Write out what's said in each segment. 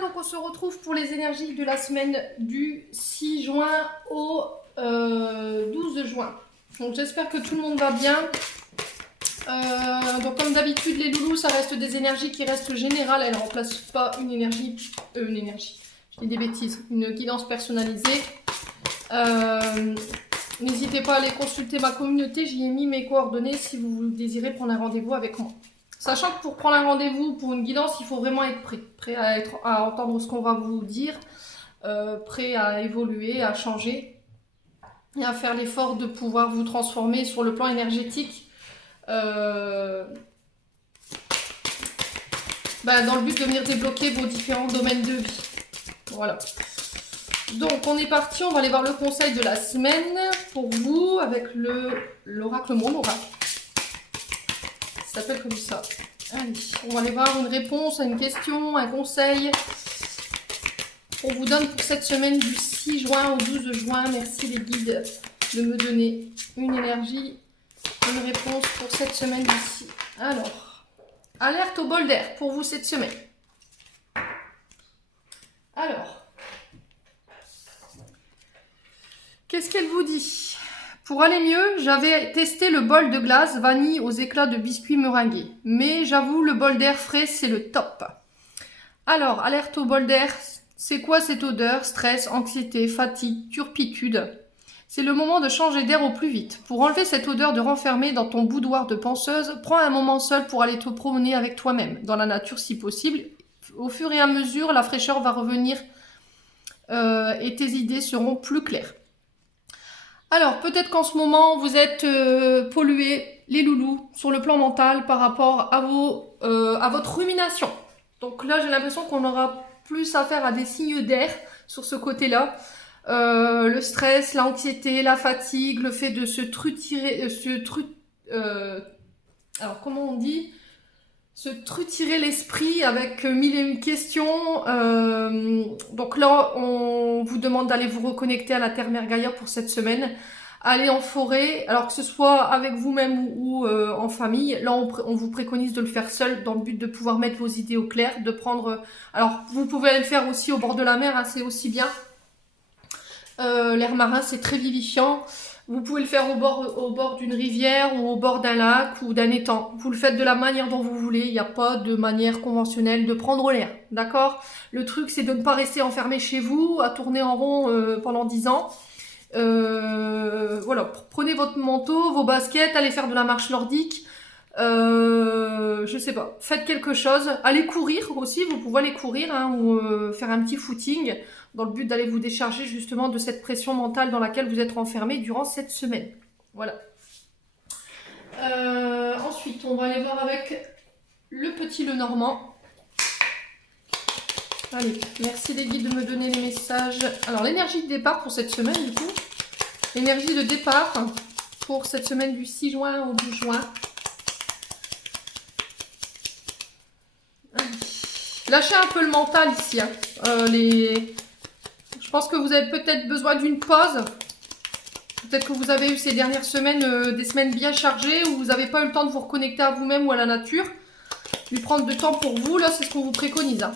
donc on se retrouve pour les énergies de la semaine du 6 juin au 12 juin. Donc j'espère que tout le monde va bien. Donc comme d'habitude les loulous, ça reste des énergies qui restent générales, elles ne remplacent pas une énergie, je dis des bêtises, une guidance personnalisée. N'hésitez pas à aller consulter ma communauté, j'y ai mis mes coordonnées si vous désirez prendre un rendez-vous avec moi. Sachant que pour prendre un rendez-vous pour une guidance, il faut vraiment être prêt à entendre ce qu'on va vous dire, prêt à évoluer, à changer et à faire l'effort de pouvoir vous transformer sur le plan énergétique dans le but de venir débloquer vos différents domaines de vie. Voilà. Donc on est parti, on va aller voir le conseil de la semaine pour vous avec l'oracle Monoracle. Ça s'appelle comme ça. Allez, on va aller voir une réponse à une question, un conseil qu'on vous donne pour cette semaine du 6 juin au 12 juin. Merci les guides de me donner une énergie, une réponse pour cette semaine du 6. Alors, alerte au bol d'air pour vous cette semaine. Alors, qu'est-ce qu'elle vous dit ? Pour aller mieux, j'avais testé le bol de glace vanille aux éclats de biscuits meringués. Mais j'avoue, le bol d'air frais, c'est le top. Alors, alerte au bol d'air, c'est quoi cette odeur ? Stress, anxiété, fatigue, turpitude. C'est le moment de changer d'air au plus vite. Pour enlever cette odeur de renfermé dans ton boudoir de penseuse, prends un moment seul pour aller te promener avec toi-même, dans la nature si possible. Au fur et à mesure, la fraîcheur va revenir et tes idées seront plus claires. Alors, peut-être qu'en ce moment, vous êtes pollués, les loulous, sur le plan mental par rapport à votre rumination. Donc là, j'ai l'impression qu'on aura plus affaire à des signes d'air sur ce côté-là. Le stress, l'anxiété, la fatigue, le fait de se trutirer, alors comment on dit ? Se trutirer l'esprit avec mille et une questions. Donc là, on vous demande d'aller vous reconnecter à la Terre-Mère Gaïa pour cette semaine. Aller en forêt, alors que ce soit avec vous-même ou en famille. Là, on vous préconise de le faire seul dans le but de pouvoir mettre vos idées au clair, de prendre... Alors, vous pouvez aller le faire aussi au bord de la mer, hein, c'est aussi bien. L'air marin, c'est très vivifiant. Vous pouvez le faire au bord d'une rivière ou au bord d'un lac ou d'un étang. Vous le faites de la manière dont vous voulez. Il n'y a pas de manière conventionnelle de prendre l'air. D'accord ? Le truc, c'est de ne pas rester enfermé chez vous, à tourner en rond pendant 10 ans. Voilà. Prenez votre manteau, vos baskets, allez faire de la marche nordique. Je sais pas. Faites quelque chose. Allez courir aussi. Vous pouvez aller courir ou faire un petit footing dans le but d'aller vous décharger justement de cette pression mentale dans laquelle vous êtes renfermé durant cette semaine. Voilà. Ensuite, on va aller voir avec le petit Lenormand. Allez, merci les guides de me donner les messages. Alors, l'énergie de départ pour cette semaine, du coup. L'énergie de départ pour cette semaine du 6 juin au 12 juin. Allez. Lâchez un peu le mental ici. Je pense que vous avez peut-être besoin d'une pause. Peut-être que vous avez eu ces dernières semaines des semaines bien chargées où vous n'avez pas eu le temps de vous reconnecter à vous-même ou à la nature. Lui prendre du temps pour vous, là, c'est ce qu'on vous préconise. Hein.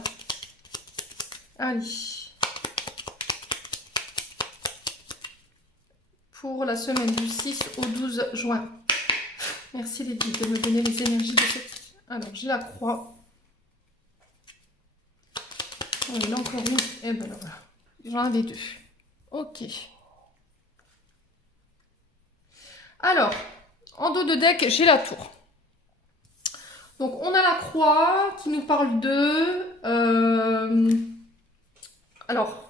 Allez. Pour la semaine du 6 au 12 juin. Merci les guides de me donner les énergies de cette... Alors, j'ai la croix. Oh, il y en a encore une. Et ben voilà. J'en avais deux. Ok. Alors, en dos de deck, j'ai la tour. Donc, on a la croix qui nous parle alors,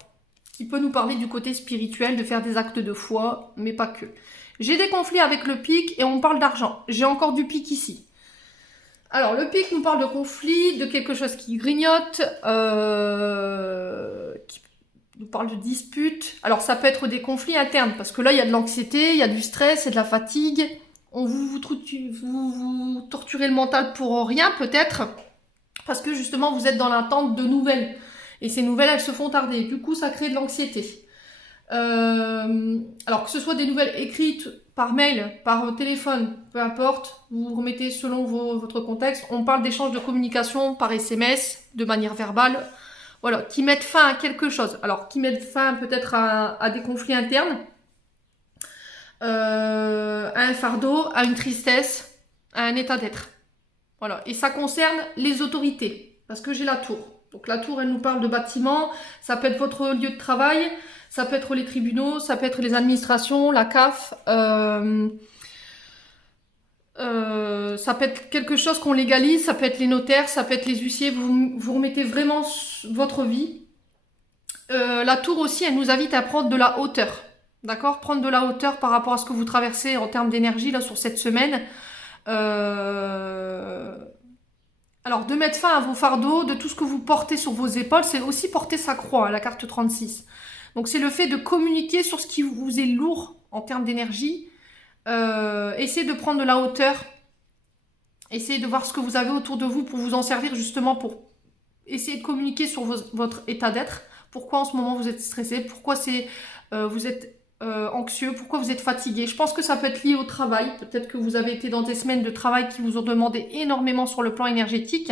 qui peut nous parler du côté spirituel, de faire des actes de foi, mais pas que. J'ai des conflits avec le pic et on parle d'argent. J'ai encore du pic ici. Alors, le pic nous parle de conflit, de quelque chose qui grignote, qui nous parle de dispute. Alors, ça peut être des conflits internes, parce que là, il y a de l'anxiété, il y a du stress, il y a de la fatigue. Vous torturez le mental pour rien, peut-être, parce que justement, vous êtes dans l'attente de nouvelles. Et ces nouvelles, elles se font tarder. Du coup, ça crée de l'anxiété. Alors, que ce soit des nouvelles écrites par mail, par téléphone, peu importe, vous remettez selon votre contexte. On parle d'échange de communication par SMS, de manière verbale, voilà, qui mettent fin à quelque chose. Alors, qui mettent fin peut-être à des conflits internes, à un fardeau, à une tristesse, à un état d'être. Voilà, et ça concerne les autorités, parce que j'ai la tour. Donc la tour, elle nous parle de bâtiments, ça peut être votre lieu de travail, ça peut être les tribunaux, ça peut être les administrations, la CAF, ça peut être quelque chose qu'on légalise, ça peut être les notaires, ça peut être les huissiers, vous remettez vraiment votre vie. La tour aussi, elle nous invite à prendre de la hauteur, d'accord? Prendre de la hauteur par rapport à ce que vous traversez en termes d'énergie là sur cette semaine. Alors, de mettre fin à vos fardeaux, de tout ce que vous portez sur vos épaules, c'est aussi porter sa croix, la carte 36. Donc, c'est le fait de communiquer sur ce qui vous est lourd en termes d'énergie. Essayez de prendre de la hauteur. Essayez de voir ce que vous avez autour de vous pour vous en servir justement pour essayer de communiquer sur votre état d'être. Pourquoi en ce moment vous êtes stressé, pourquoi vous êtes anxieux, pourquoi vous êtes fatigué. Je pense que ça peut être lié au travail. Peut-être que vous avez été dans des semaines de travail qui vous ont demandé énormément sur le plan énergétique.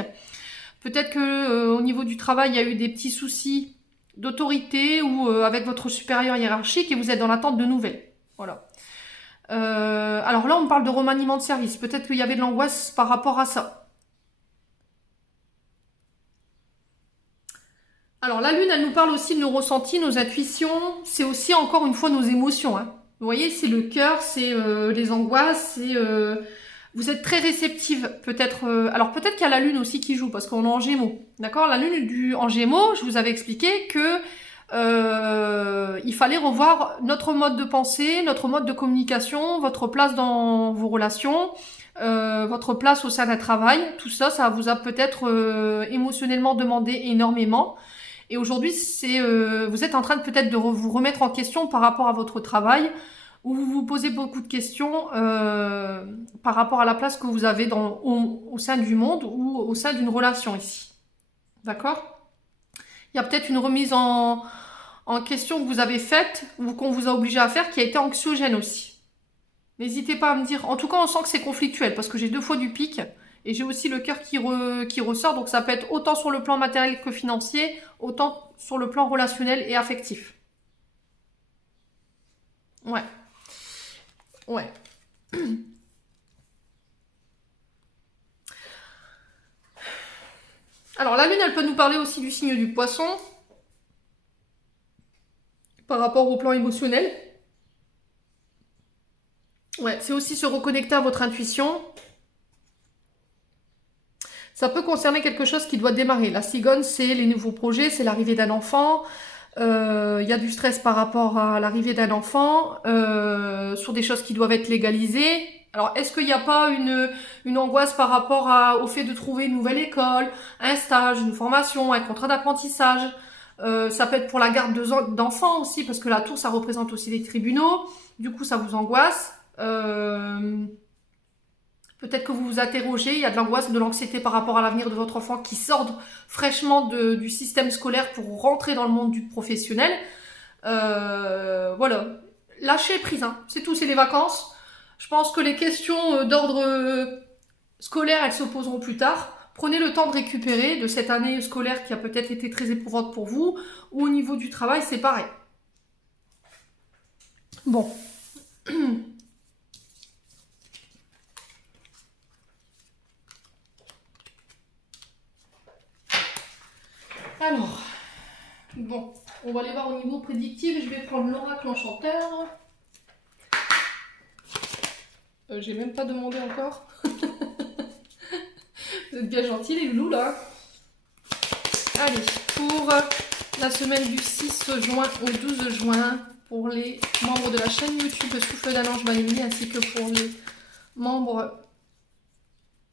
Peut-être que au niveau du travail, il y a eu des petits soucis d'autorité ou avec votre supérieur hiérarchique et vous êtes dans l'attente de nouvelles. Voilà. Alors là, on parle de remaniement de service. Peut-être qu'il y avait de l'angoisse par rapport à ça. Alors la lune, elle nous parle aussi de nos ressentis, nos intuitions. C'est aussi encore une fois nos émotions. Hein. Vous voyez, c'est le cœur, c'est les angoisses, c'est vous êtes très réceptive. Peut-être. Alors peut-être qu'il y a la lune aussi qui joue parce qu'on est en Gémeaux. D'accord. La lune en Gémeaux, je vous avais expliqué que il fallait revoir notre mode de pensée, notre mode de communication, votre place dans vos relations. Votre place au sein d'un travail, tout ça, ça vous a peut-être émotionnellement demandé énormément. Et aujourd'hui, vous êtes en train de peut-être de vous remettre en question par rapport à votre travail, où vous vous posez beaucoup de questions par rapport à la place que vous avez au sein du monde ou au sein d'une relation ici. D'accord? Il y a peut-être une remise en question que vous avez faite ou qu'on vous a obligé à faire qui a été anxiogène aussi. N'hésitez pas à me dire. En tout cas, on sent que c'est conflictuel parce que j'ai 2 fois du pic. Et j'ai aussi le cœur qui ressort, donc ça peut être autant sur le plan matériel que financier, autant sur le plan relationnel et affectif. Ouais. Ouais. Alors la lune, elle peut nous parler aussi du signe du poisson, par rapport au plan émotionnel. Ouais, c'est aussi se reconnecter à votre intuition. Ça peut concerner quelque chose qui doit démarrer. La cigogne, c'est les nouveaux projets, c'est l'arrivée d'un enfant. Il y a du stress par rapport à l'arrivée d'un enfant, sur des choses qui doivent être légalisées. Alors, est-ce qu'il n'y a pas une angoisse par rapport au fait de trouver une nouvelle école, un stage, une formation, un contrat d'apprentissage? Ça peut être pour la garde d'enfants aussi, parce que la tour, ça représente aussi les tribunaux. Du coup, ça vous angoisse. Peut-être que vous vous interrogez, il y a de l'angoisse, de l'anxiété par rapport à l'avenir de votre enfant qui sort fraîchement du système scolaire pour rentrer dans le monde du professionnel. Voilà, lâchez prise, hein. C'est tout, c'est les vacances. Je pense que les questions d'ordre scolaire, elles se poseront plus tard. Prenez le temps de récupérer de cette année scolaire qui a peut-être été très éprouvante pour vous, ou au niveau du travail, c'est pareil. Bon. Alors, bon, on va aller voir au niveau prédictif. Je vais prendre l'oracle enchanteur. J'ai même pas demandé encore. Vous êtes bien gentils les loulous là. Allez, pour la semaine du 6 juin au 12 juin, pour les membres de la chaîne YouTube Souffle d'un ange Valérie, ainsi que pour les membres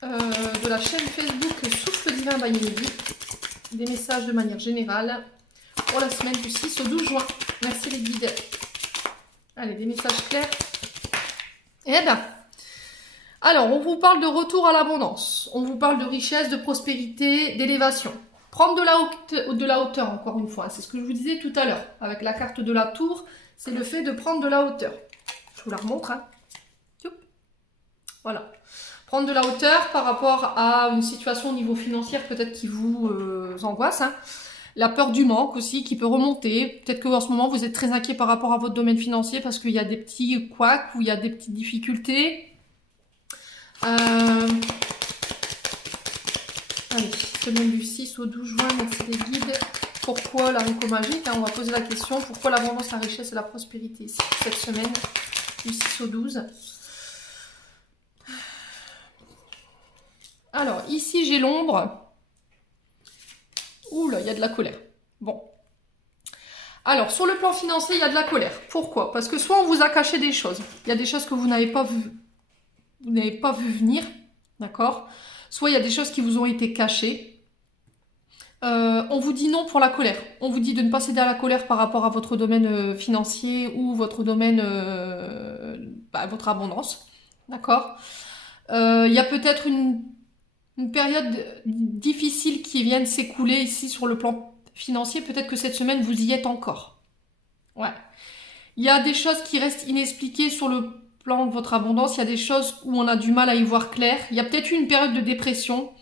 de la chaîne Facebook Souffle divin Valérie, des messages de manière générale pour la semaine du 6 au 12 juin. Merci les guides. Allez, des messages clairs. Eh bien, alors, on vous parle de retour à l'abondance. On vous parle de richesse, de prospérité, d'élévation. Prendre de la hauteur, encore une fois. C'est ce que je vous disais tout à l'heure. Avec la carte de la tour, c'est le fait de prendre de la hauteur. Je vous la remontre. Hein. Voilà. Prendre de la hauteur par rapport à une situation au niveau financier peut-être qui vous angoisse. Hein. La peur du manque aussi qui peut remonter. Peut-être qu'en ce moment, vous êtes très inquiet par rapport à votre domaine financier parce qu'il y a des petits couacs ou il y a des petites difficultés. Allez, semaine du 6 au 12 juin, merci les guides. Pourquoi l'haricot magique, hein, on va poser la question. Pourquoi l'abondance, la richesse et la prospérité ici, cette semaine du 6 au 12. Alors, ici, j'ai l'ombre. Ouh là, il y a de la colère. Bon. Alors, sur le plan financier, il y a de la colère. Pourquoi? Parce que soit on vous a caché des choses. Il y a des choses que vous n'avez pas vu. Vous n'avez pas vu venir. D'accord? Soit il y a des choses qui vous ont été cachées. On vous dit non pour la colère. On vous dit de ne pas céder à la colère par rapport à votre domaine financier ou votre domaine, votre abondance. D'accord? Il y a peut-être une période difficile qui vient de s'écouler ici sur le plan financier. Peut-être que cette semaine, vous y êtes encore. Ouais. Il y a des choses qui restent inexpliquées sur le plan de votre abondance. Il y a des choses où on a du mal à y voir clair. Il y a peut-être eu une période de dépression.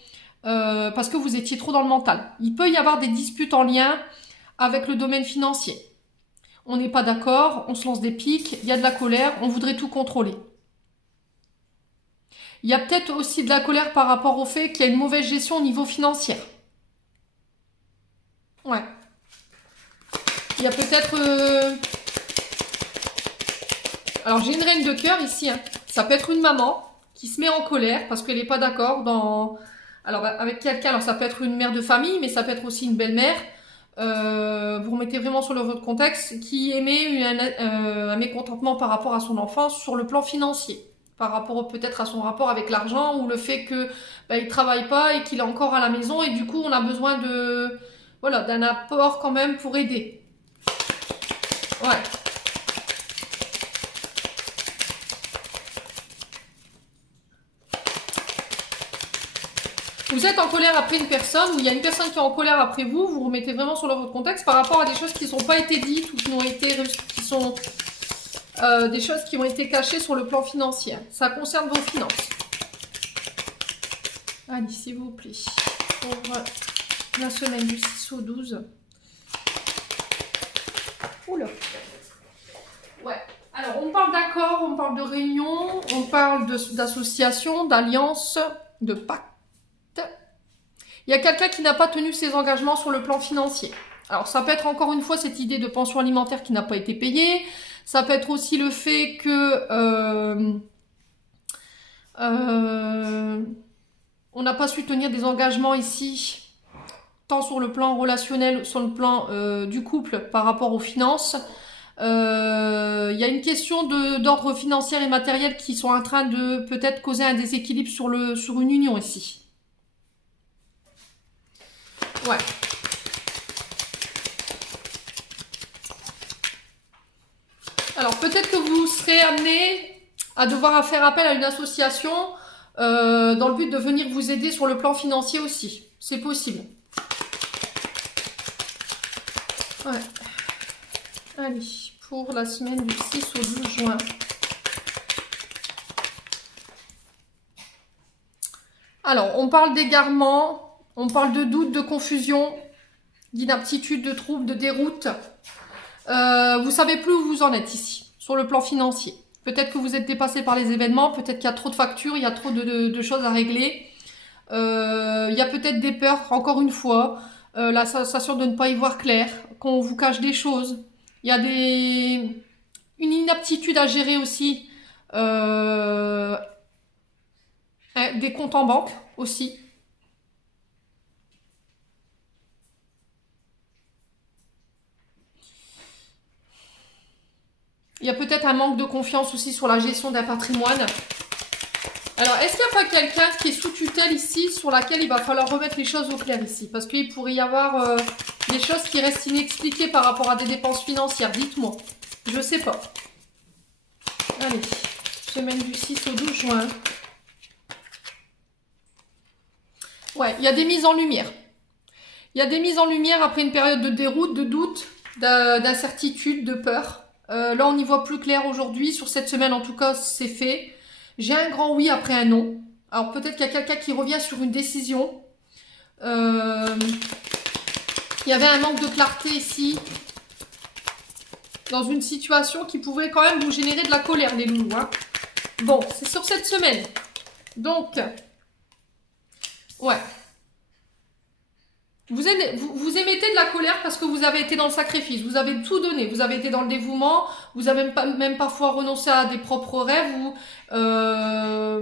Parce que vous étiez trop dans le mental. Il peut y avoir des disputes en lien avec le domaine financier. On n'est pas d'accord, on se lance des piques, il y a de la colère, on voudrait tout contrôler. Il y a peut-être aussi de la colère par rapport au fait qu'il y a une mauvaise gestion au niveau financier. Ouais. Il y a peut-être... Alors j'ai une reine de cœur ici. Hein. Ça peut être une maman qui se met en colère parce qu'elle n'est pas d'accord dans... Alors, avec quelqu'un, alors ça peut être une mère de famille, mais ça peut être aussi une belle-mère. Vous remettez vraiment sur votre contexte, qui émet un mécontentement par rapport à son enfant sur le plan financier. Par rapport peut-être à son rapport avec l'argent ou le fait que il travaille pas et qu'il est encore à la maison et du coup on a besoin de d'un apport quand même pour aider. Ouais. Vous êtes en colère après une personne, ou il y a une personne qui est en colère après vous, vous remettez vraiment sur votre contexte par rapport à des choses qui n'ont pas été dites ou qui sont des choses qui ont été cachées sur le plan financier. Ça concerne vos finances. Allez, s'il vous plaît. Pour la semaine du 6 au 12. Oula. Ouais. Alors, on parle d'accord, on parle de réunion, on parle d'association, d'alliance, de pacte. Il y a quelqu'un qui n'a pas tenu ses engagements sur le plan financier. Alors, ça peut être encore une fois cette idée de pension alimentaire qui n'a pas été payée. Ça peut être aussi le fait que on n'a pas su tenir des engagements ici, tant sur le plan relationnel, sur le plan du couple par rapport aux finances. Il y a une question d'ordre financier et matériel qui sont en train de peut-être causer un déséquilibre sur une union ici. Ouais. Alors peut-être que vous serez amené à devoir faire appel à une association dans le but de venir vous aider sur le plan financier aussi. C'est possible. Ouais. Allez, pour la semaine du 6 au 12 juin. Alors, on parle d'égarement. On parle de doute, de confusion, d'inaptitude, de trouble, de déroute. Vous savez plus où vous en êtes ici, sur le plan financier. Peut-être que vous êtes dépassé par les événements, peut-être qu'il y a trop de factures, il y a trop de choses à régler. Il y a peut-être des peurs, encore une fois, la sensation de ne pas y voir clair, qu'on vous cache des choses. Il y a une inaptitude à gérer aussi des comptes en banque aussi. Il y a peut-être un manque de confiance aussi sur la gestion d'un patrimoine. Alors, est-ce qu'il n'y a pas quelqu'un qui est sous tutelle ici, sur laquelle il va falloir remettre les choses au clair ici? Parce qu'il pourrait y avoir des choses qui restent inexpliquées par rapport à des dépenses financières. Dites-moi. Je ne sais pas. Allez, semaine du 6 au 12 juin. Ouais, il y a des mises en lumière. Il y a des mises en lumière après une période de déroute, de doute, d'incertitude, de peur. Là, on y voit plus clair aujourd'hui. Sur cette semaine, en tout cas, c'est fait. J'ai un grand oui après un non. Alors, peut-être qu'il y a quelqu'un qui revient sur une décision. Il y avait un manque de clarté ici. Dans une situation qui pouvait quand même vous générer de la colère, les loulous. Hein. Bon, c'est sur cette semaine. Donc, ouais. Vous émettez de la colère parce que vous avez été dans le sacrifice, vous avez tout donné, vous avez été dans le dévouement, vous avez même parfois renoncé à des propres rêves ou à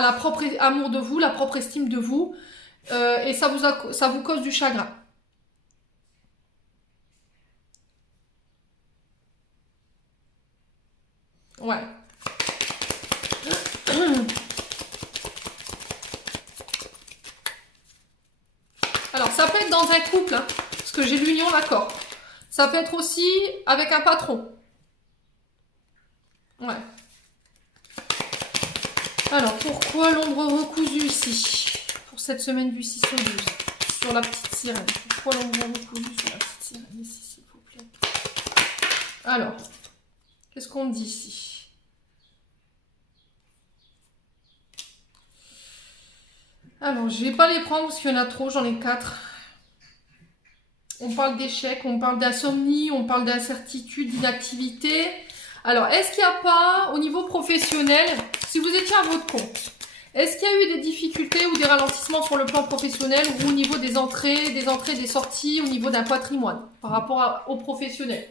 la propre amour de vous, la propre estime de vous, et ça vous cause du chagrin. Ouais. Alors, ça peut être dans un couple, hein, parce que j'ai l'union, d'accord. Ça peut être aussi avec un patron. Ouais. Alors, pourquoi l'ombre recousue ici? Pour cette semaine du 6 au 12. Sur la petite sirène. Pourquoi l'ombre recousue sur la petite sirène ici, s'il vous plaît? Alors, qu'est-ce qu'on dit ici? Alors, je ne vais pas les prendre parce qu'il y en a trop, j'en ai 4. On parle d'échec, on parle d'insomnie, on parle d'incertitude, d'inactivité. Alors, est-ce qu'il n'y a pas, au niveau professionnel, si vous étiez à votre compte, est-ce qu'il y a eu des difficultés ou des ralentissements sur le plan professionnel ou au niveau des entrées, des sorties, au niveau d'un patrimoine par rapport aux professionnels?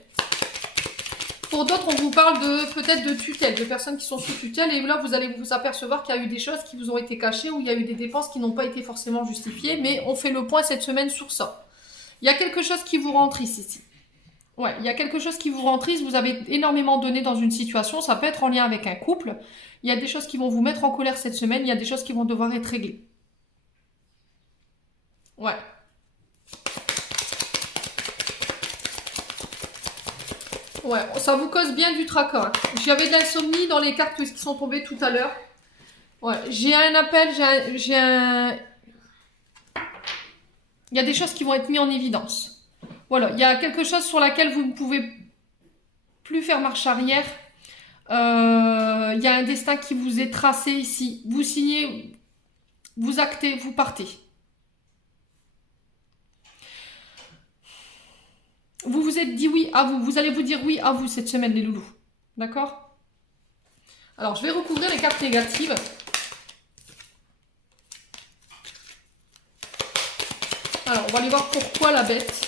Pour d'autres, on vous parle peut-être de tutelle, de personnes qui sont sous tutelle, et là, vous allez vous apercevoir qu'il y a eu des choses qui vous ont été cachées ou il y a eu des dépenses qui n'ont pas été forcément justifiées, mais on fait le point cette semaine sur ça. Il y a quelque chose qui vous rend triste ici. Ouais, il y a quelque chose qui vous rend triste, vous avez énormément donné dans une situation, ça peut être en lien avec un couple, il y a des choses qui vont vous mettre en colère cette semaine, il y a des choses qui vont devoir être réglées. Ouais. Ouais, ça vous cause bien du tracas. Hein. J'avais de l'insomnie dans les cartes qui sont tombées tout à l'heure. Ouais, j'ai un appel, j'ai un... Il y a des choses qui vont être mises en évidence. Voilà, il y a quelque chose sur laquelle vous ne pouvez plus faire marche arrière. Il y a un destin qui vous est tracé ici. Vous signez, vous actez, vous partez. Vous vous êtes dit oui à vous. Vous allez vous dire oui à vous cette semaine, les loulous. D'accord? Alors, je vais recouvrir les cartes négatives. Alors, on va aller voir pourquoi la bête.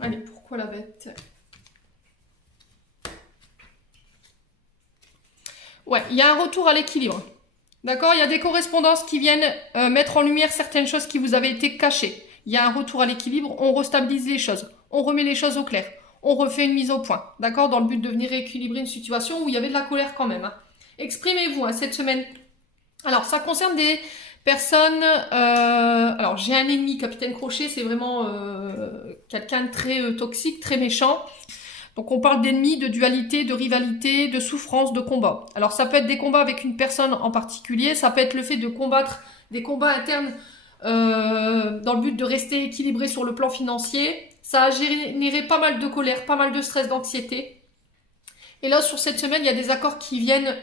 Allez, pourquoi la bête? Ouais, il y a un retour à l'équilibre. D'accord? Il y a des correspondances qui viennent mettre en lumière certaines choses qui vous avaient été cachées. Il y a un retour à l'équilibre, on restabilise les choses, on remet les choses au clair, on refait une mise au point, d'accord? Dans le but de venir rééquilibrer une situation où il y avait de la colère quand même. Hein. Exprimez-vous hein, cette semaine. Alors, ça concerne des personnes... alors, j'ai un ennemi, Capitaine Crochet, c'est vraiment quelqu'un de très toxique, très méchant. Donc, on parle d'ennemis, de dualité, de rivalité, de souffrance, de combat. Alors, ça peut être des combats avec une personne en particulier, ça peut être le fait de combattre des combats internes dans le but de rester équilibré sur le plan financier. Ça a généré pas mal de colère, pas mal de stress, d'anxiété. Et là, sur cette semaine, il y a des accords qui viennent...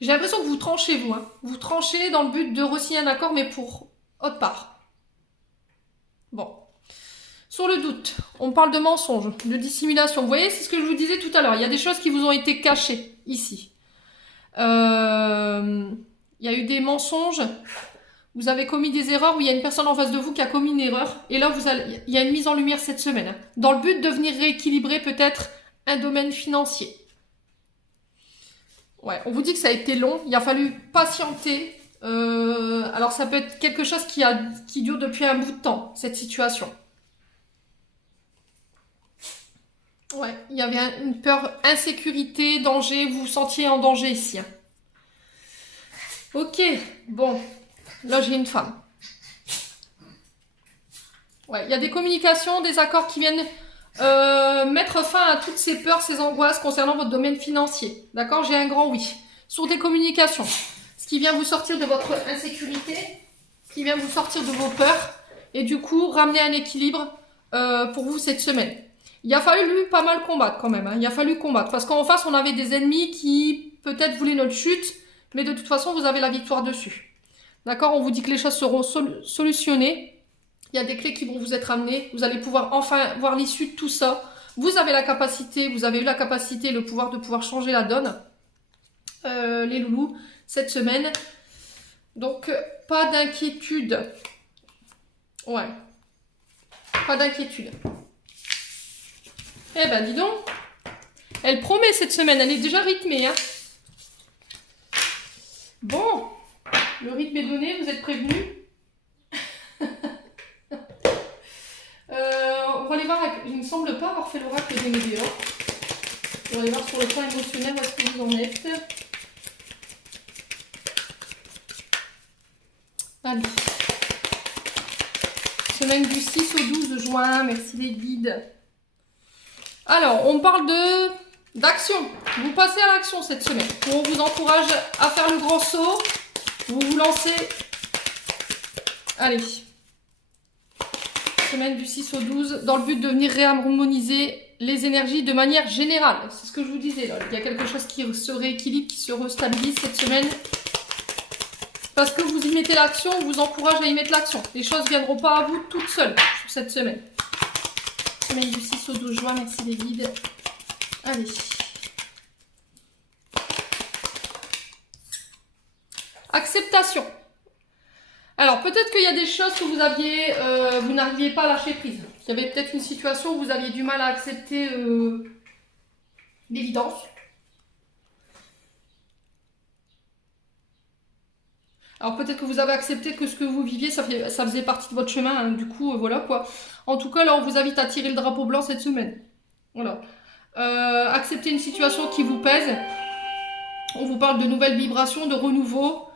J'ai l'impression que vous tranchez, vous. Hein. Vous tranchez dans le but de re-signer un accord, mais pour autre part. Bon. Sur le doute, on parle de mensonge, de dissimulation. Vous voyez, c'est ce que je vous disais tout à l'heure. Il y a des choses qui vous ont été cachées, ici. Il y a eu des mensonges... Vous avez commis des erreurs où il y a une personne en face de vous qui a commis une erreur. Et là, il y a une mise en lumière cette semaine. Hein, dans le but de venir rééquilibrer peut-être un domaine financier. Ouais, on vous dit que ça a été long. Il a fallu patienter. Alors, ça peut être quelque chose qui dure depuis un bout de temps, cette situation. Ouais, il y avait une peur, insécurité, danger. Vous vous sentiez en danger ici. Hein. Ok, bon... Là, j'ai une femme. Ouais, il y a des communications, des accords qui viennent mettre fin à toutes ces peurs, ces angoisses concernant votre domaine financier. D'accord? J'ai un grand oui. Sur des communications. Ce qui vient vous sortir de votre insécurité, ce qui vient vous sortir de vos peurs, et du coup, ramener un équilibre pour vous cette semaine. Il a fallu pas mal combattre quand même. Hein. Il a fallu combattre. Parce qu'en face, on avait des ennemis qui peut-être voulaient notre chute, mais de toute façon, vous avez la victoire dessus. D'accord? On vous dit que les choses seront solutionnées. Il y a des clés qui vont vous être amenées. Vous allez pouvoir enfin voir l'issue de tout ça. Vous avez la capacité, vous avez eu la capacité, le pouvoir de pouvoir changer la donne. Les loulous, cette semaine. Donc, pas d'inquiétude. Ouais. Pas d'inquiétude. Eh ben, dis donc. Elle promet cette semaine. Elle est déjà rythmée, hein. Bon. Le rythme est donné, vous êtes prévenus. On va aller voir. Il ne me semble pas avoir fait l'oracle des météores. On va aller voir sur le plan émotionnel où est-ce que vous en êtes. Allez. Semaine du 6 au 12 juin. Merci les guides. Alors, on parle d'action. Vous passez à l'action cette semaine. On vous encourage à faire le grand saut. Vous vous lancez. Allez. Semaine du 6 au 12. Dans le but de venir réharmoniser les énergies de manière générale. C'est ce que je vous disais là. Il y a quelque chose qui se rééquilibre, qui se restabilise cette semaine. Parce que vous y mettez l'action, on vous encourage à y mettre l'action. Les choses ne viendront pas à vous toutes seules sur cette semaine. Semaine du 6 au 12 juin, merci les guides. Allez. Acceptation. Alors, peut-être qu'il y a des choses que vous n'arriviez pas à lâcher prise. Il y avait peut-être une situation où vous aviez du mal à accepter l'évidence. Alors peut-être que vous avez accepté que ce que vous viviez, ça faisait partie de votre chemin, hein. Du coup, voilà quoi. En tout cas, là, on vous invite à tirer le drapeau blanc cette semaine. Voilà. Acceptez une situation qui vous pèse. On vous parle de nouvelles vibrations, de renouveau,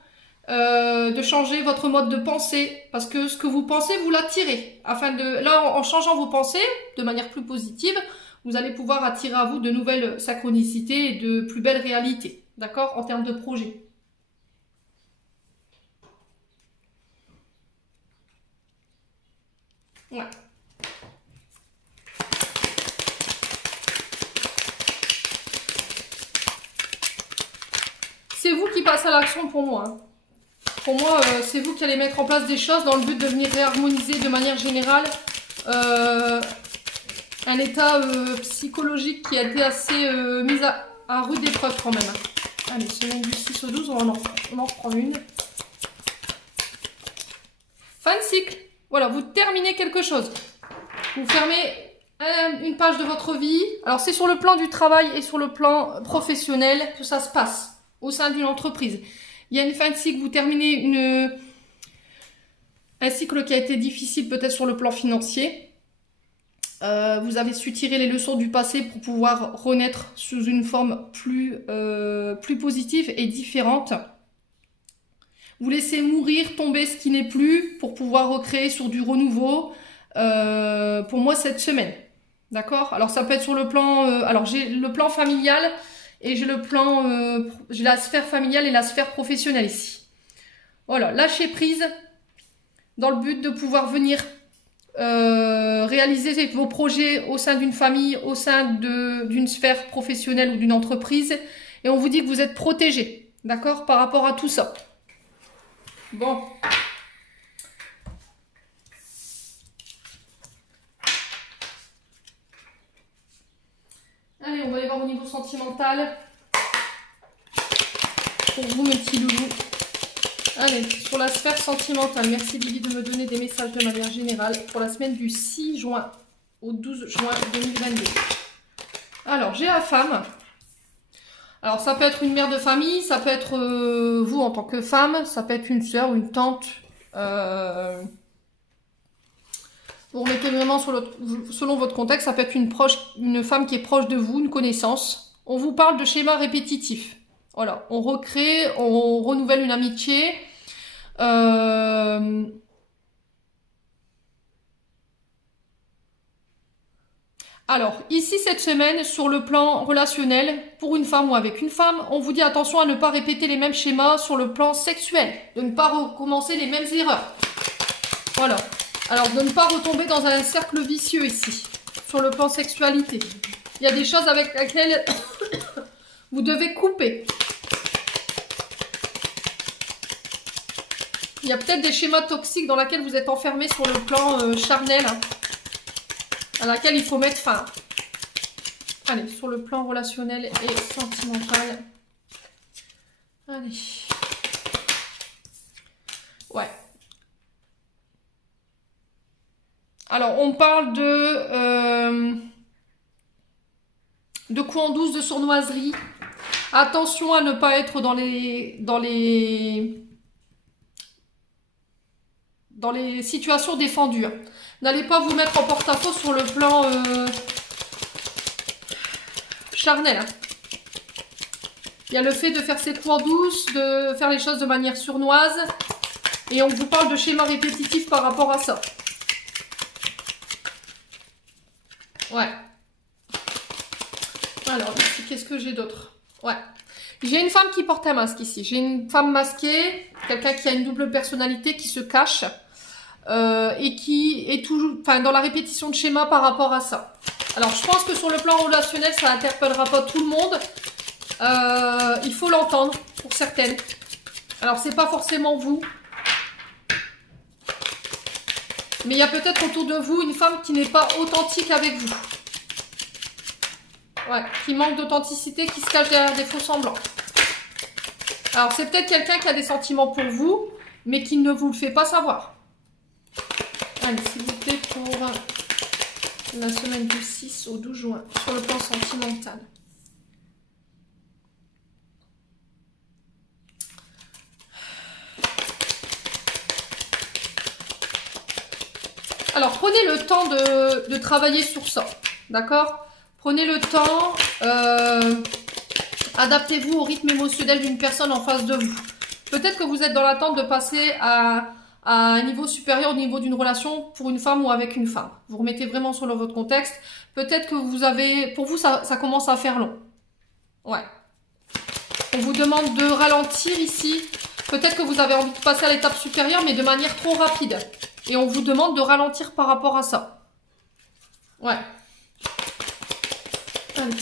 de changer votre mode de pensée. Parce que ce que vous pensez, vous l'attirez. Là, en changeant vos pensées, de manière plus positive, vous allez pouvoir attirer à vous de nouvelles synchronicités et de plus belles réalités. D'accord? En termes de projet. Ouais. C'est vous qui passez à l'action pour moi. Hein. Pour moi, c'est vous qui allez mettre en place des choses dans le but de venir réharmoniser de manière générale un état psychologique qui a été assez mis à rude épreuve quand même. Hein. Allez, semaine du 6 au 12, on en reprend une. Fin de cycle. Voilà, vous terminez quelque chose. Vous fermez une page de votre vie. Alors, c'est sur le plan du travail et sur le plan professionnel que ça se passe au sein d'une entreprise. Il y a une fin de cycle, vous terminez un cycle qui a été difficile peut-être sur le plan financier. Vous avez su tirer les leçons du passé pour pouvoir renaître sous une forme plus positive et différente. Vous laissez mourir, tomber ce qui n'est plus pour pouvoir recréer sur du renouveau. Pour moi, cette semaine. D'accord? Alors, ça peut être sur le plan... alors, j'ai le plan familial et j'ai j'ai la sphère familiale et la sphère professionnelle ici. Voilà, lâcher prise dans le but de pouvoir venir réaliser vos projets au sein d'une famille, au sein d'une sphère professionnelle ou d'une entreprise. Et on vous dit que vous êtes protégé, d'accord, par rapport à tout ça. Bon. Allez, on va aller voir au niveau sentimental. Pour vous, mes petits loulous. Allez, sur la sphère sentimentale. Merci Lily de me donner des messages de manière générale pour la semaine du 6 juin au 12 juin 2022. Alors, j'ai la femme. Alors, ça peut être une mère de famille, ça peut être vous en tant que femme, ça peut être une soeur ou une tante. Vous remettez vraiment selon votre contexte, ça peut être une femme qui est proche de vous, une connaissance. On vous parle de schémas répétitifs. Voilà, on recrée, on renouvelle une amitié. Alors, ici, cette semaine, sur le plan relationnel, pour une femme ou avec une femme, on vous dit attention à ne pas répéter les mêmes schémas sur le plan sexuel, de ne pas recommencer les mêmes erreurs. Voilà. Alors, de ne pas retomber dans un cercle vicieux ici, sur le plan sexualité. Il y a des choses avec lesquelles vous devez couper. Il Il y a peut-être des schémas toxiques dans lesquels vous êtes enfermé sur le plan charnel, hein, à laquelle il faut mettre fin. Allez, sur le plan relationnel et sentimental. Allez. Ouais. Alors, on parle de coups en douce, de sournoiserie. Attention à ne pas être dans les situations défendues. N'allez pas vous mettre en porte-à-faux sur le plan charnel. Hein. Il y a le fait de faire ses coups en douce, de faire les choses de manière sournoise. Et on vous parle de schémas répétitifs par rapport à ça. Ouais. Alors, ici, qu'est-ce que j'ai d'autre? Ouais. J'ai une femme qui porte un masque ici. J'ai une femme masquée, quelqu'un qui a une double personnalité, qui se cache et qui est toujours, enfin, dans la répétition de schéma par rapport à ça. Alors, je pense que sur le plan relationnel, ça n'interpellera pas tout le monde. Il faut l'entendre pour certaines. Alors, c'est pas forcément vous. Mais il y a peut-être autour de vous une femme qui n'est pas authentique avec vous. Ouais, qui manque d'authenticité, qui se cache derrière des faux semblants. Alors, c'est peut-être quelqu'un qui a des sentiments pour vous, mais qui ne vous le fait pas savoir. Allez, s'il vous plaît, pour la semaine du 6 au 12 juin, sur le plan sentimental. Alors, prenez le temps de travailler sur ça, d'accord? Prenez le temps, adaptez-vous au rythme émotionnel d'une personne en face de vous. Peut-être que vous êtes dans l'attente de passer à un niveau supérieur au niveau d'une relation pour une femme ou avec une femme. Vous remettez vraiment sur votre contexte. Peut-être que vous avez, pour vous, ça commence à faire long. Ouais. On vous demande de ralentir ici. Peut-être que vous avez envie de passer à l'étape supérieure, mais de manière trop rapide. Et on vous demande de ralentir par rapport à ça. Ouais. Allez.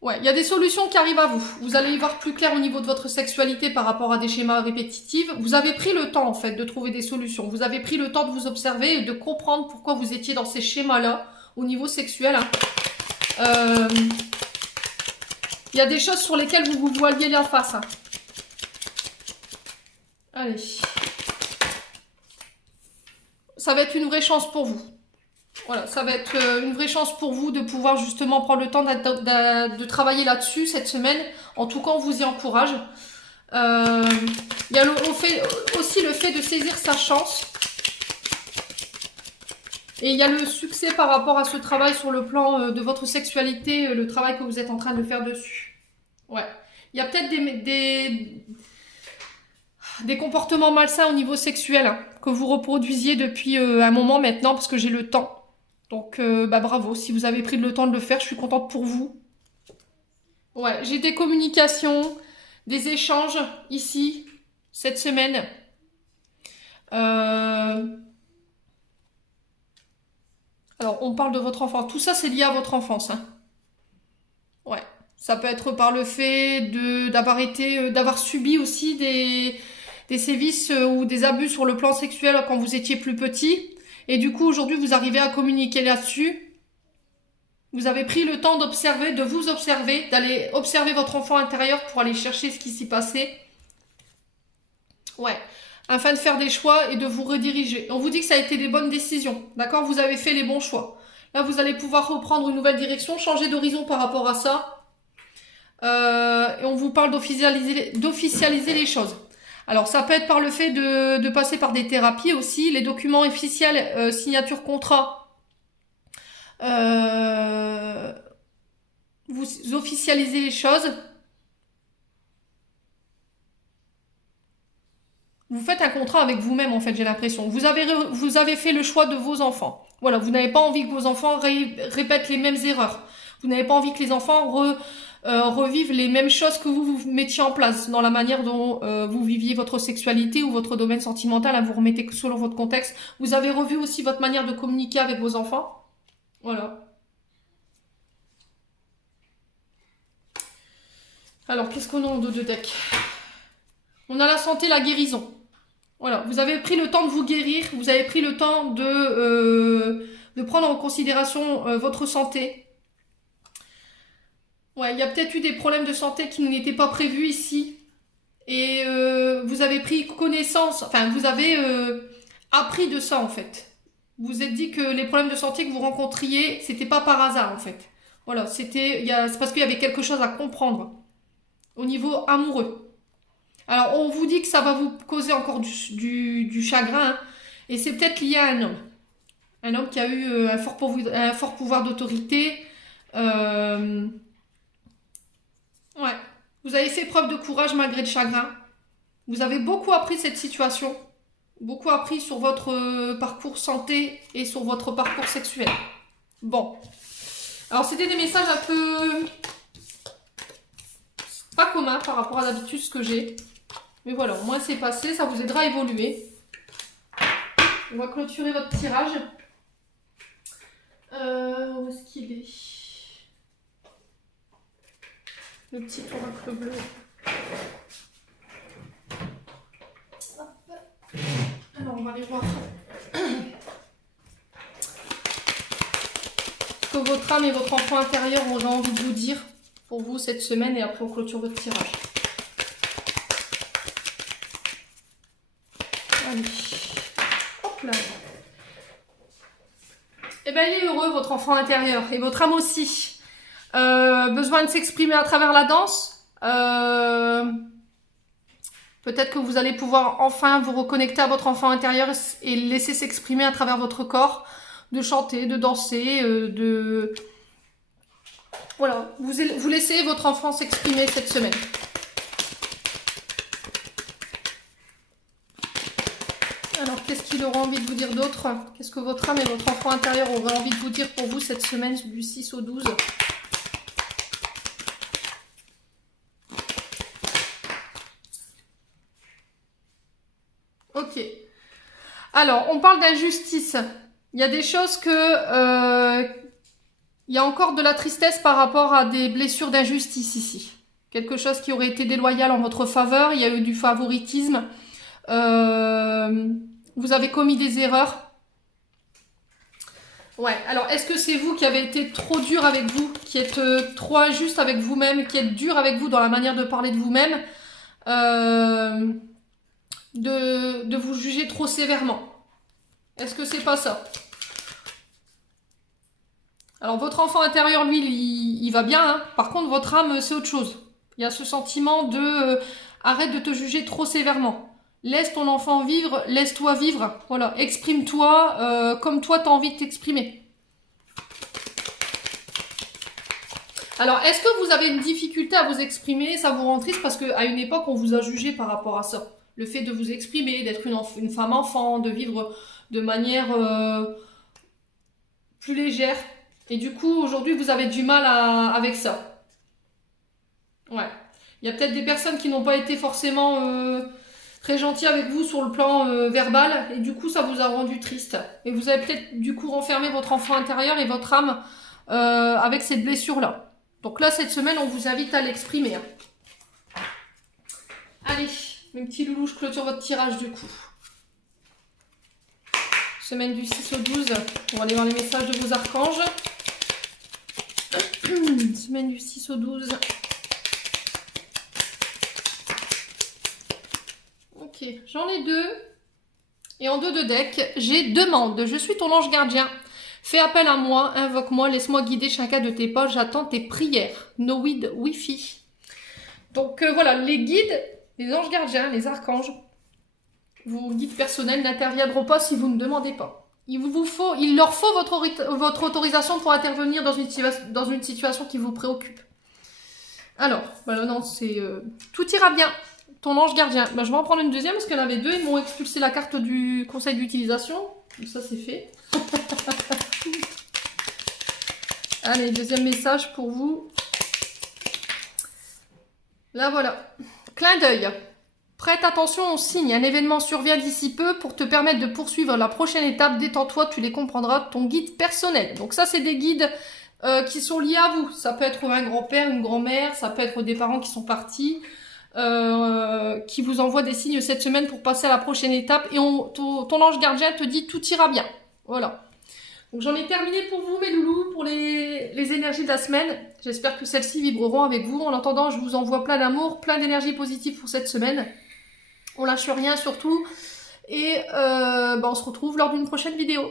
Ouais, il y a des solutions qui arrivent à vous. Vous allez y voir plus clair au niveau de votre sexualité par rapport à des schémas répétitifs. Vous avez pris le temps, en fait, de trouver des solutions. Vous avez pris le temps de vous observer et de comprendre pourquoi vous étiez dans ces schémas-là au niveau sexuel. Il y a des choses sur lesquelles vous vous voiliez la face. Allez. Ça va être une vraie chance pour vous. Voilà, ça va être une vraie chance pour vous de pouvoir justement prendre le temps de travailler là-dessus cette semaine. En tout cas, on vous y encourage. Il y a aussi le fait de saisir sa chance. Et il y a le succès par rapport à ce travail sur le plan de votre sexualité, le travail que vous êtes en train de faire dessus. Ouais. Il y a peut-être des comportements malsains au niveau sexuel hein, que vous reproduisiez depuis un moment maintenant parce que j'ai le temps. Donc, bravo. Si vous avez pris le temps de le faire, je suis contente pour vous. Ouais, j'ai des communications, des échanges ici, cette semaine. Alors, on parle de votre enfance. Tout ça, c'est lié à votre enfance. Hein. Ouais. Ça peut être par le fait d'avoir subi aussi des sévices ou des abus sur le plan sexuel quand vous étiez plus petit. Et du coup, aujourd'hui, vous arrivez à communiquer là-dessus. Vous avez pris le temps d'observer, de vous observer, d'aller observer votre enfant intérieur pour aller chercher ce qui s'y passait. Ouais. Afin de faire des choix et de vous rediriger. On vous dit que ça a été des bonnes décisions. D'accord? Vous avez fait les bons choix. Là, vous allez pouvoir reprendre une nouvelle direction, changer d'horizon par rapport à ça. Et on vous parle d'officialiser les choses. Alors, ça peut être par le fait de passer par des thérapies aussi, les documents officiels, signature contrat. Vous officialisez les choses. Vous faites un contrat avec vous-même, en fait, j'ai l'impression. Vous avez fait le choix de vos enfants. Voilà, vous n'avez pas envie que vos enfants répètent les mêmes erreurs. Vous n'avez pas envie que les enfants revivent les mêmes choses que vous mettiez en place dans la manière dont vous viviez votre sexualité ou votre domaine sentimental. Hein, vous remettez selon votre contexte. Vous avez revu aussi votre manière de communiquer avec vos enfants. Voilà. Alors, qu'est-ce qu'on a en dos de deck? On a la santé, la guérison. Voilà, vous avez pris le temps de vous guérir, vous avez pris le temps de prendre en considération votre santé. Ouais, il y a peut-être eu des problèmes de santé qui n'étaient pas prévus ici. Et vous avez pris connaissance, enfin vous avez appris de ça en fait. Vous vous êtes dit que les problèmes de santé que vous rencontriez, c'était pas par hasard en fait. Voilà, c'est parce qu'il y avait quelque chose à comprendre au niveau amoureux. Alors on vous dit que ça va vous causer encore du chagrin, hein, et c'est peut-être lié à un homme. Un homme qui a eu un fort pouvoir d'autorité. Ouais. Vous avez fait preuve de courage malgré le chagrin. Vous avez beaucoup appris de cette situation. Beaucoup appris sur votre parcours santé et sur votre parcours sexuel. Bon. Alors, c'était des messages un peu pas communs par rapport à d'habitude ce que j'ai. Mais voilà, au moins c'est passé. Ça vous aidera à évoluer. On va clôturer votre tirage. Où est-ce qu'il est? Le petit oracle bleu. Hop. Alors, on va aller voir ce que votre âme et votre enfant intérieur auraient envie de vous dire pour vous cette semaine, et après on clôture votre tirage. Allez. Hop là. Eh bien, il est heureux, votre enfant intérieur, et votre âme aussi. Besoin de s'exprimer à travers la danse. Peut-être que vous allez pouvoir enfin vous reconnecter à votre enfant intérieur et le laisser s'exprimer à travers votre corps, de chanter, de danser, Voilà, vous laissez votre enfant s'exprimer cette semaine. Alors, qu'est-ce qu'il aura envie de vous dire d'autre? Qu'est-ce que votre âme et votre enfant intérieur auraient envie de vous dire pour vous cette semaine du 6 au 12? Ok. Alors, on parle d'injustice. Il y a des choses que... il y a encore de la tristesse par rapport à des blessures d'injustice ici. Quelque chose qui aurait été déloyal en votre faveur. Il y a eu du favoritisme. Vous avez commis des erreurs. Ouais, alors est-ce que c'est vous qui avez été trop dur avec vous, qui êtes trop injuste avec vous-même, qui êtes dur avec vous dans la manière de parler de vous-même, de vous juger trop sévèrement? Est-ce que c'est pas ça? Alors votre enfant intérieur, lui, il va bien, hein. Par contre, votre âme, c'est autre chose. Il y a ce sentiment de arrête de te juger trop sévèrement. Laisse ton enfant vivre, laisse-toi vivre. Voilà, exprime-toi comme toi tu as envie de t'exprimer. Alors, est-ce que vous avez une difficulté à vous exprimer? Ça vous rend triste parce qu'à une époque, on vous a jugé par rapport à ça. Le fait de vous exprimer, d'être une femme enfant, de vivre de manière plus légère. Et du coup, aujourd'hui, vous avez du mal avec ça. Ouais. Il y a peut-être des personnes qui n'ont pas été forcément très gentilles avec vous sur le plan verbal. Et du coup, ça vous a rendu triste. Et vous avez peut-être du coup renfermé votre enfant intérieur et votre âme avec cette blessure-là. Donc là, cette semaine, on vous invite à l'exprimer. Hein. Allez, mes petits loulous, je clôture votre tirage du coup. Semaine du 6 au 12. On va aller voir les messages de vos archanges. Semaine du 6 au 12. Ok, j'en ai deux. Et en deux de deck, j'ai demande. Je suis ton ange gardien. Fais appel à moi, invoque-moi, laisse-moi guider chacun de tes pas. J'attends tes prières. No weed Wi-Fi. Donc voilà, les guides, les anges gardiens, les archanges, vos guides personnels n'interviendront pas si vous ne demandez pas. Il leur faut votre autorisation pour intervenir dans une situation qui vous préoccupe. Alors, maintenant, c'est tout ira bien. Ton ange gardien. Je vais en prendre une deuxième parce qu'il y en avait deux. Ils m'ont expulsé la carte du conseil d'utilisation. Donc ça, c'est fait. Allez, deuxième message pour vous. Là, voilà. Clin d'œil. Prête attention aux signes. Un événement survient d'ici peu pour te permettre de poursuivre la prochaine étape. Détends-toi, tu les comprendras. Ton guide personnel. Donc ça, c'est des guides qui sont liés à vous. Ça peut être un grand-père, une grand-mère. Ça peut être des parents qui sont partis. qui vous envoie des signes cette semaine pour passer à la prochaine étape. Et ton ange gardien te dit tout ira bien. Voilà. Donc j'en ai terminé pour vous, mes loulous, pour les énergies de la semaine. J'espère que celles-ci vibreront avec vous. En attendant, je vous envoie plein d'amour, plein d'énergie positive pour cette semaine. On lâche rien surtout. Et on se retrouve lors d'une prochaine vidéo.